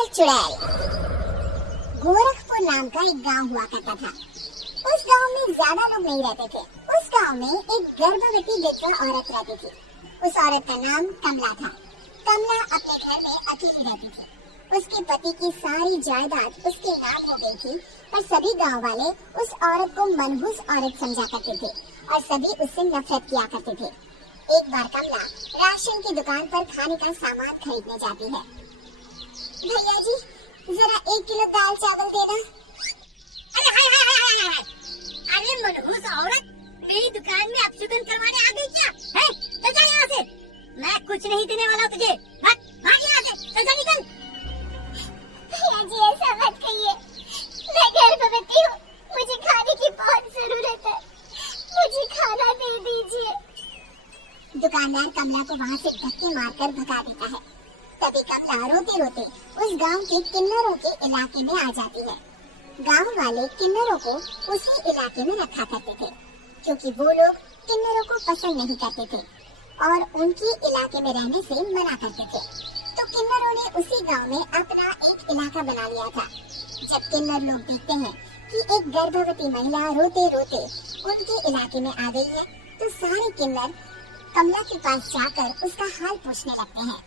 चुड़ैल चुड़ैल। गोरखपुर नाम का एक गांव हुआ करता था। उस गांव में ज्यादा लोग नहीं रहते थे। उस गांव में एक गर्भवती विधवा औरत रहती थी। उस औरत का नाम कमला था। कमला अपने घर में अकेली रहती थी। उसके पति की सारी जायदाद उसके नाम हो गई थी, पर सभी गांव वाले उस औरत को मनहूस औरत समझा करते थे और सभी उससे नफरत किया करते थे। एक बार कमला राशन की दुकान पर खाने का सामान खरीदने जाती है। भैया जी, जरा 1 किलो दाल चावल देना। अरे मनहूस औरत, मेरी दुकान में अपशगुन करवाने आ गई क्या? है? तो जा यहाँ से। मैं कुछ नहीं देने वाला तुझे। भाग यहाँ से, तो जा निकल। भैया जी, ऐसा मत कहिए। मैं गर्भवती हूँ, मुझे खाने की बहुत जरूरत है। मुझे खाना दे दीजिए। दुकानदार कमला को वहाँ से धक्के मारकर भगा देता है। तभी कमला रोते रोते उस गांव के किन्नरों के इलाके में आ जाती है। गांव वाले किन्नरों को उसी इलाके में रखा करते थे, क्योंकि वो लोग किन्नरों को पसंद नहीं करते थे और उनके इलाके में रहने से मना करते थे। तो किन्नरों ने उसी गांव में अपना एक इलाका बना लिया था। जब किन्नर लोग देखते हैं कि एक गर्भवती महिला रोते रोते उनके इलाके में आ गई है, तो सारे किन्नर कमला के पास जाकर उसका हाल पूछने लगते हैं।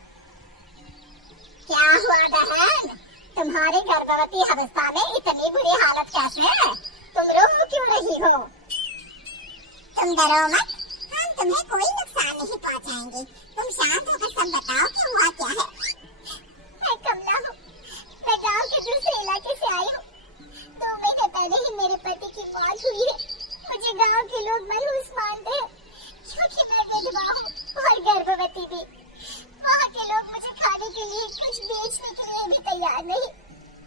क्या हुआ बहन? तुम्हारी गर्भवती अवस्था में इतनी बुरी हालत कैसे है? तुम रो क्यों रही हो? तुम डरो मत, हम तुम्हें कोई नुकसान नहीं पहुंचाएंगे। तुम शांत होकर सब बताओ कि हुआ क्या है। मैं कमला हूँ, मैं गांव के दूसरे इलाके से आई हूँ। 2 महीने पहले ही मेरे पति की मौत हुई है। मुझे गांव के लोग मनहूस मानते हैं, क्योंकि मैं विधवा हूँ और गर्भवती भी। वहाँ के लोग मुझे खाने के लिए कुछ बेचने के लिए भी तैयार नहीं,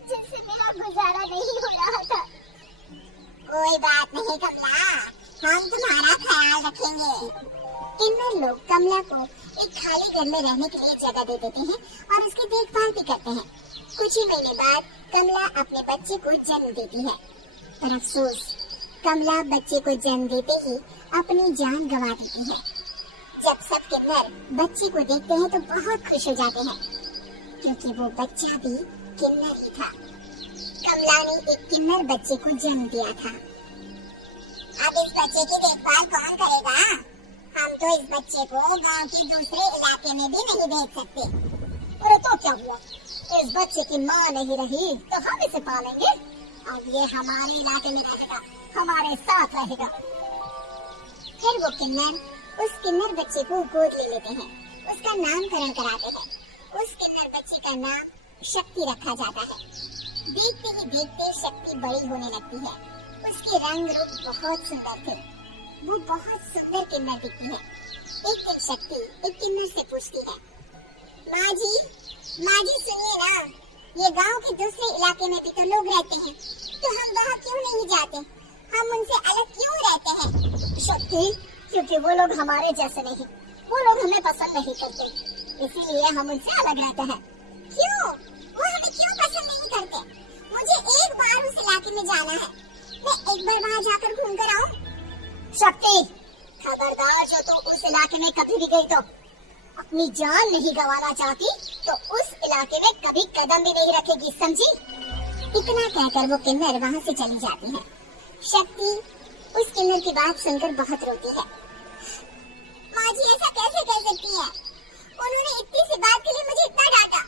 जिससे मेरा गुजारा नहीं हो रहा था। कोई बात नहीं कमला, हम तुम्हारा ख्याल रखेंगे। किन्नर लोग कमला को एक खाली घर में रहने के लिए जगह दे देते हैं और उसकी देखभाल भी करते हैं। कुछ ही महीने बाद कमला अपने बच्चे को जन्म देती है, पर अफसोस, कमला बच्चे को जन्म देते ही अपनी जान गंवा देती है। जब सब किन्नर बच्चे को देखते हैं तो बहुत खुश हो जाते हैं, क्योंकि वो बच्चा भी किन्नर ही था। कमला ने एक किन्नर बच्चे को जन्म दिया था। अब इस बच्चे की देखभाल कौन करेगा? हम तो इस बच्चे को गांव के दूसरे इलाके में भी नहीं भेज सकते। अरे तो क्या हुआ? इस बच्चे की माँ नहीं रही तो हम इसे पालेंगे। अब ये हमारे इलाके में रहेगा, हमारे साथ रहेगा। फिर वो किन्नर उस किन्नर बच्चे को गोद ले लेते हैं, उसका नामकरण कराते हैं। उस किन्नर बच्चे का नाम शक्ति रखा जाता है। देखते ही देखते शक्ति बड़ी होने लगती है। उसके रंग रूप बहुत सुंदर थे। वो बहुत सुंदर किन्नर दिखती है। एक दिन शक्ति एक किन्नर से पूछती है, माँ जी सुनिए ना, ये गांव के दूसरे इलाके में भी तो लोग रहते हैं, तो हम वहाँ क्यों नहीं जाते? हम उनसे अलग क्यों रहते हैं? शक्ति, क्योंकि वो लोग हमारे जैसे नहीं, वो लोग हमें पसंद नहीं करते, इसीलिए हम उनसे अलग रहते हैं। क्यों? वो हमें क्यों पसंद नहीं करते? मुझे एक बार उस इलाके में जाना है, मैं एक बार वहाँ जाकर घूम कर आऊँ। शक्ति, खबरदार, जो तुम उस इलाके में कभी भी गई तो अपनी जान नहीं गंवाना चाहती तो उस इलाके में कभी कदम भी नहीं रखेगी, समझी? इतना कहकर वो किन्नर वहाँ से चली जाती है। शक्ति उस किन्नर की बात सुनकर बहुत रोती है। माँ जी, ऐसा कैसे कह सकती है? उन्होंने इतनी सी बात के लिए मुझे इतना डांटा।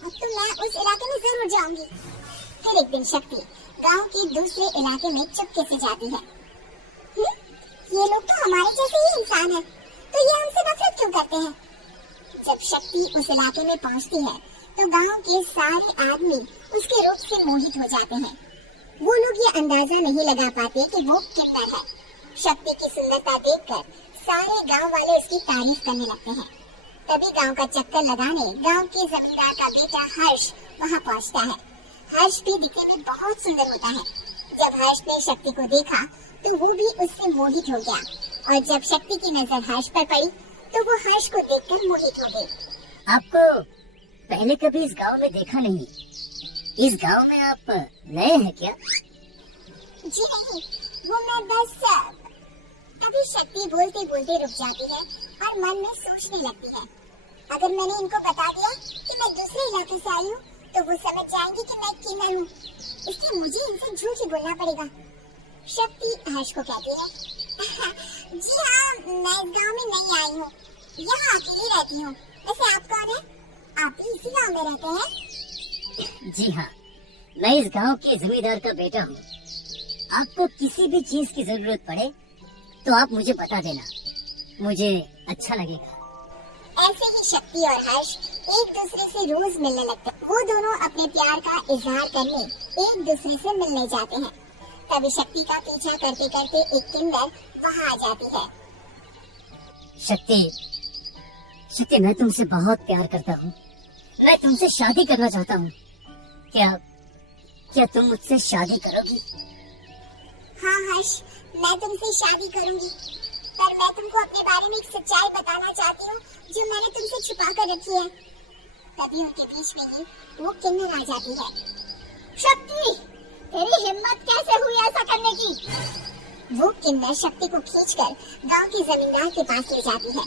अब तो मैं उस इलाके में जरूर जाऊंगी। फिर एक दिन शक्ति गांव के दूसरे इलाके में चुपके से जाती है। ये लोग तो हमारे जैसे ही इंसान हैं, तो ये हमसे नफरत क्यों करते हैं? जब शक्ति उस इलाके में पहुंचती है तो गांव के सारे आदमी उसके रूप से मोहित हो जाते हैं। वो लोग ये अंदाजा नहीं लगा पाते कि वो किन्नर है। शक्ति की सुंदरता देखकर सारे गांव वाले उसकी तारीफ करने लगते हैं। तभी गांव का चक्कर लगाने गांव के जमींदार का बेटा हर्ष वहां पहुंचता है। हर्ष भी दिखने में बहुत सुंदर होता है। जब हर्ष ने शक्ति को देखा तो वो भी उससे मोहित हो गया, और जब शक्ति की नजर हर्ष पर पड़ी तो वो हर्ष को देखकर मोहित हो गई। आपको पहले कभी इस गांव में देखा नहीं। इस गांव में आप नए हैं क्या? जी नहीं, वो मैं बस अभी शक्ति बोलते बोलते रुक जाती है और मन में सोचने लगती है, अगर मैंने इनको बता दिया कि मैं दूसरे इलाके से आई हूँ तो वो समझ जाएंगे कि मैं किन्नर हूँ, इसलिए मुझे इनसे झूठ ही बोलना पड़ेगा। शक्ति हर्ष को कहती है, जी हाँ, मैं इस गांव में नहीं आई हूँ, यहाँ अकेली रहती हूँ। वैसे आप कौन है? आप भी इसी गांव में रहते हैं? जी हाँ, मैं इस गांव के जमींदार का बेटा हूँ। आपको किसी भी चीज की जरूरत पड़े तो आप मुझे बता देना, मुझे अच्छा लगेगा। ऐसे ही शक्ति और हर्ष एक दूसरे से रोज मिलने लगते हैं। वो दोनों अपने प्यार का इजहार करने एक दूसरे से मिलने जाते हैं। तभी शक्ति का पीछा करते करते एक किन्नर वहाँ आ जाती है। शक्ति, मैं तुमसे बहुत प्यार करता हूँ, मैं तुमसे शादी करना चाहता हूँ। क्या तुम मुझसे शादी करोगी? हाँ हर्ष, मैं तुमसे शादी करूंगी, पर मैं तुमको अपने बारे में एक सच्चाई बताना चाहती हूँ जो मैंने तुमसे छुपा कर रखी है। तभी उनके बीच में ही वो किन्नर आ जाती है। शक्ति, तेरी हिम्मत कैसे हुई ऐसा करने की? वो किन्नर शक्ति को खींचकर गांव के जमींदार के पास ले जाती है।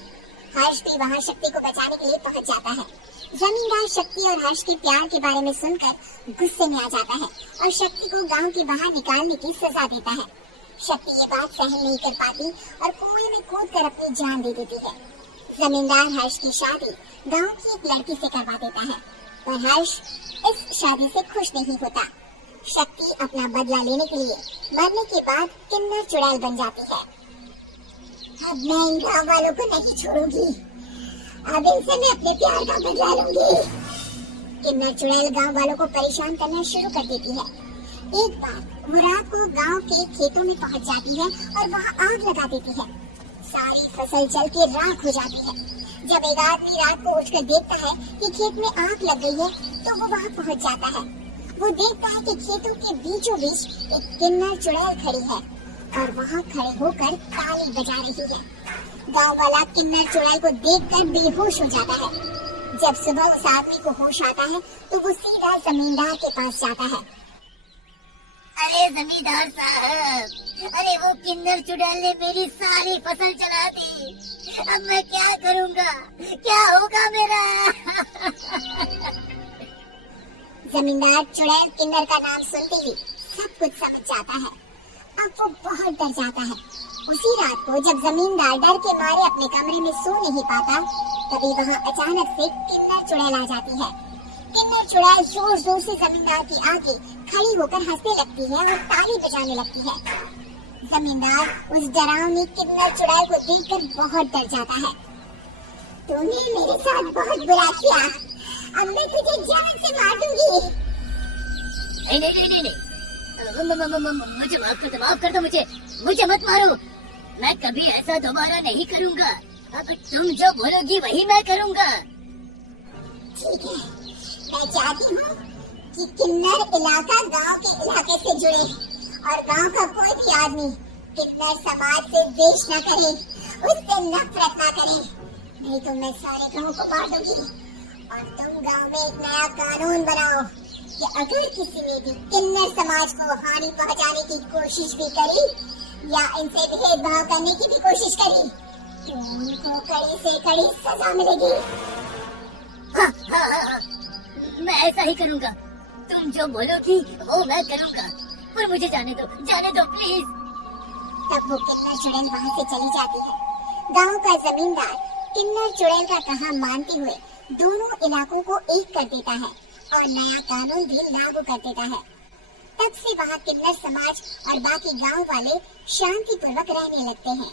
हर्ष भी वहाँ शक्ति को बचाने के लिए पहुँच जाता है। जमींदार शक्ति और हर्ष के प्यार के बारे में सुनकर गुस्से में आ जाता है और शक्ति को गांव के बाहर निकालने की सजा देता है। शक्ति ये बात सहन नहीं कर पाती और कुएं में कूदकर अपनी जान दे देती है। जमींदार हर्ष की शादी गांव की एक लड़की से करवा देता है, पर हर्ष इस शादी से खुश नहीं होता। शक्ति अपना बदला लेने के लिए मरने के बाद किन्नर चुड़ैल बन जाती है। अब मैं इन गाँव वालों को नहीं छोड़ूंगी, अब इनसे मैं अपने प्यार का बदला लूंगी। किन्नर चुड़ैल गांव वालों को परेशान करना शुरू कर देती है। एक बार वो रात को गांव के खेतों में पहुंच जाती है और वहां आग लगा देती है। सारी फसल जल के राख हो जाती है। जब एक आदमी रात को उठकर देखता है कि खेत में आग लग गई है, तो वो वहां पहुंच जाता है। वो देखता है कि खेतों के बीचों बीच एक किन्नर चुड़ैल खड़ी है और वहाँ खड़े होकर ताली बजा रही है। गांव वाला किन्नर चुड़ैल को देखकर बेहोश हो जाता है। जब सुबह उस आदमी को होश आता है तो वो सीधा जमींदार के पास जाता है। अरे जमींदार साहब, अरे वो किन्नर चुड़ैल ने मेरी सारी फसल जला दी। अब मैं क्या करूँगा, क्या होगा मेरा? जमींदार चुड़ैल किन्नर का नाम सुनते ही सब कुछ समझ जाता है। अब वो बहुत डर जाता है। उसी रात को जब जमींदार डर के मारे अपने कमरे में सो नहीं पाता, तभी वहाँ अचानक से किन्नर चुड़ैल आ जाती है। किन्नर चुड़ैल जोर जोर से जमींदार की आगे खड़ी होकर हंसने लगती है और ताली बजाने लगती है। जमींदार उस डरावनी किन्नर चुड़ैल को देखकर बहुत डर जाता है। तूने मेरे साथ बहुत बुरा किया, अब मैं तुझे जान से मार दूंगी। नहीं, मुझे माफ कर दो, मुझे मत मारो। मैं कभी ऐसा दोबारा नहीं करूँगा। अब तुम जो बोलोगी वही मैं करूँगा। ठीक है, मैं चाहती हूँ कि किन्नर इलाका गांव के इलाके से जुड़े और गांव का कोई भी आदमी किन्नर समाज से द्वेष न करे, उससे नफरत न करे, नहीं तो मैं सारे गांव को मार दूंगी। और तुम गांव में एक नया कानून बनाओ कि अगर किसी ने भी किन्नर समाज को हानि पहुंचाने की कोशिश भी करी या इनसे भेदभाव करने की भी कोशिश करी, तो उनको कड़ी से कड़ी सजा मिलेगी। हाँ, मैं ऐसा ही करूँगा। तुम जो बोलोगी वो मैं करूँगा, पर मुझे जाने दो प्लीज। तब वो किन्नर चुड़ैल वहाँ से चली जाती है। गांव का जमींदार किन्नर चुड़ैल का कहा मानते हुए दोनों इलाकों को एक कर देता है और नया कानून भी लागू कर देता है। तब से वहाँ किन्नर समाज और बाकी गांव वाले शांतिपूर्वक रहने लगते हैं।